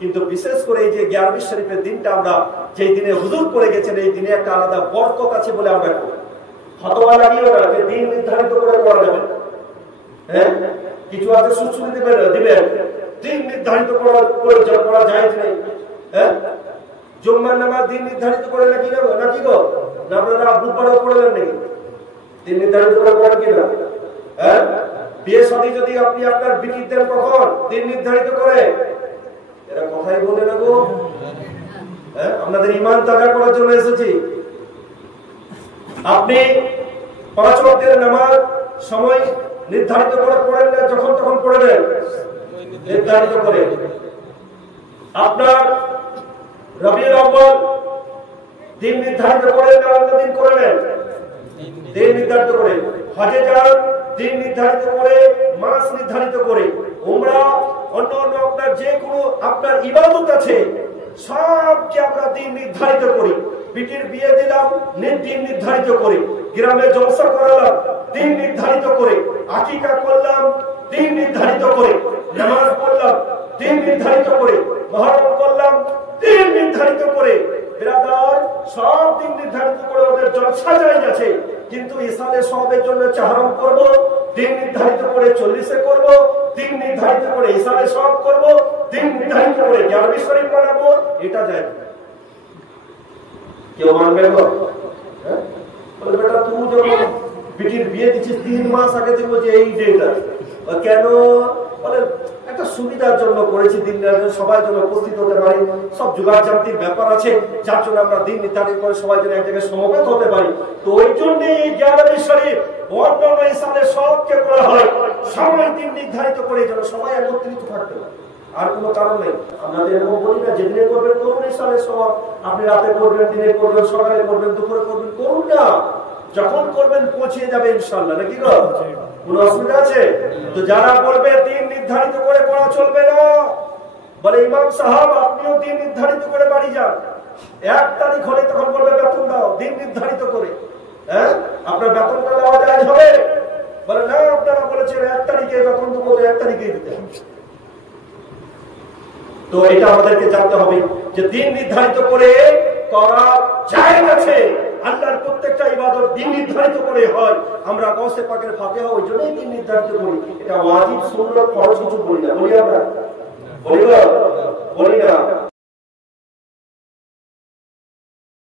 কিন্তু বিশেষ করে এই যে 11 শরীফের দিনটা আমরা যে দিনে হুজুর করে গেছেন, এই দিনে একটা আলাদা বরকত আছে বলে আমরা ফতোয়া লাগিও না যে দিন নির্ধারিত করে করা যাবে। হ্যাঁ, কিছু আছে সুসুরি দিবেন দিন নির্ধারিত করা যায় নেই। হ্যাঁ, জুম্মার নামাজ দিন নির্ধারিত করে নাকি গো, না আপনারা বুধবারও পড়লেন নাকি? দিন নির্ধারিত করে করেন কিনা? হ্যাঁ, বিয়ে শাদী যদি আপনি আপনার বিক্রি দেন কখন? দিন নির্ধারিত করে। এরা কথাই বলে না গো। হ্যাঁ, আপনাদের ঈমান তাজা করার জন্য এসেছি। আপনি 5 ওয়াক্তের নামাজ সময় নির্ধারিত করে পড়েন না, যখন তখন পড়বেন, নির্ধারিত করে। আপনার রবিউল আউয়াল দিন নির্ধারিত করেন না, অন্য দিন করবেন, দিন নির্ধারিত করে। হজে যান দিন নির্ধারিত করে, মাস নির্ধারিত করে। উমরা অন্য আপনার যে কোনো আপনার ইবাদত আছে সবকে আমরা দিন নির্ধারিত করি। বিটির বিয়ে দিলাম দিন নির্ধারিত করে, গ্রামে জলসা করালাম দিন নির্ধারিত করে, আকিকা করলাম দিন নির্ধারিত করে, নামাজ পড়লাম দিন নির্ধারিত করে, মুহররম করলাম দিন নির্ধারিত করে। বিরাদার সব দিন নির্ধারিত করে ওদের জলসা জায়েজ আছে, কিন্তু ইসালে সবের জন্য চাহরম করব দিন নির্ধারিত করে, 40-এ করব দিন নির্ধারিত করে, ইসালে সব করব দিন নির্ধারিত করে, 11 শরীফ বানাবো, এটা যায় না। কেউ মানবে না? হ্যাঁ, বলে বেটা তুই যখন বিটির বিয়ে দিচ্ছিস 3 মাস আগে থেকে বলছে এই ডেট কেন? বলে একটা সুবিধার জন্য করেছি, দিন সবাই যেন উপস্থিত হতে পারি, সব জোগাড় জান্তির ব্যাপার আছে, যার জন্য আমরা দিন নির্ধারিত করে সবাই যেন এক জায়গায় সমবেত হতে পারি। তো ওই জন্য 11 শরীফ অন্যান্য ইসালে সবকে করা হয়, সময় দিন নির্ধারিত করে যেন সবাই একত্রিত থাকতে পারে, আর কোনো কারণ নেই। আমরা এরকম বলি না যেদিনে করবেন করুন ইসালে সব, আপনি রাতে করবেন, দিনে করবেন, সকালে করবেন, দুপুরে করবেন, করুন না, যখন করবেন পৌঁছে যাবে ইনশাআল্লাহ, নাকি গো? কোন অসুবিধা আছে? তো যারা বলবে দিন নির্ধারিত করে করা চলবে না, বলে ইমাম সাহেব আপনিও দিন নির্ধারিত করে বাড়ি যান, 1 তারিখ হলে তখন বলবে বেতন দাও দিন নির্ধারিত করে। হ্যাঁ, আপনার বেতনটা দেওয়া যায় হবে? বলে না, আপনারা বলেছেন 1 তারিখে বেতন দেবো, 1 তারিখে দিতে হবে। তো এটা আমাদেরকে জানতে হবে যে দিন নির্ধারিত করে করা জায়েজ আছে। আল্লাহর প্রত্যেকটা ইবাদত দিন নির্ধারিত করে হয়। আমরা গাউসে পাকের ফাতিহা ওই জন্যই দিন নির্ধারিত করি, এটা ওয়াজিব সুন্নাত ফরজ কিছু বলি না, বলি আমরা? বলি না?